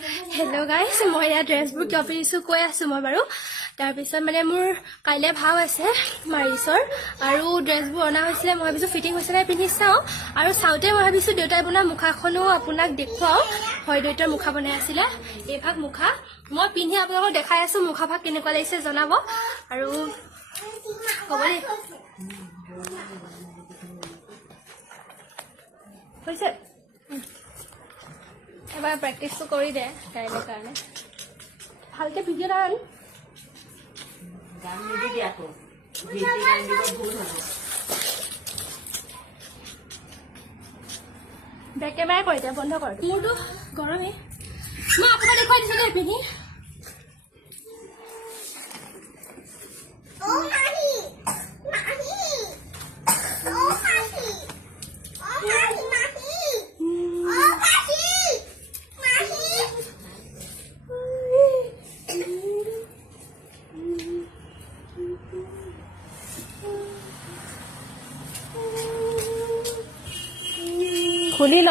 hello guys मैं या ड्रेसबुर क्या पिन्धिछु কৈ আছো মই বাৰু তাৰ পিছত মানে মোৰ কাইলে ভাও আছে মাৰিছৰ আৰু ड्रेसबुर অনা হৈছিলে মই ভাবিছো ফিটিং হৈছে নাই পিন্ধি চাও আৰু চাউতে মই ভাবিছো দেউতাই বনা মুখাখনো আপোনাক দেখুৱাও হয় দেউতাৰ মুখা বনাই আছিল এই ভাগ মুখা মই পিন্ধি আপোনাক দেখাই আছো মুখা ভাগ কেনেকুৱা লাগিছে জনাব আৰু কবলে হৈছে এবাৰ প্ৰেক্টিস তো কৰি দে কাইলে কাৰণে ভালকে ভিডিও দান গান নিদি দিয়া তো ভিডিও গান দিব ভুল হ'ব বেক কেমেৰা কৰি দে বন্ধ কৰ মোৰটো গৰমে মই আপোনাক দেখুৱাই দিছো দে পিনি ও মাহি মাহি ও মাহি ও মাহি মাহি ও মাহি খুলি ল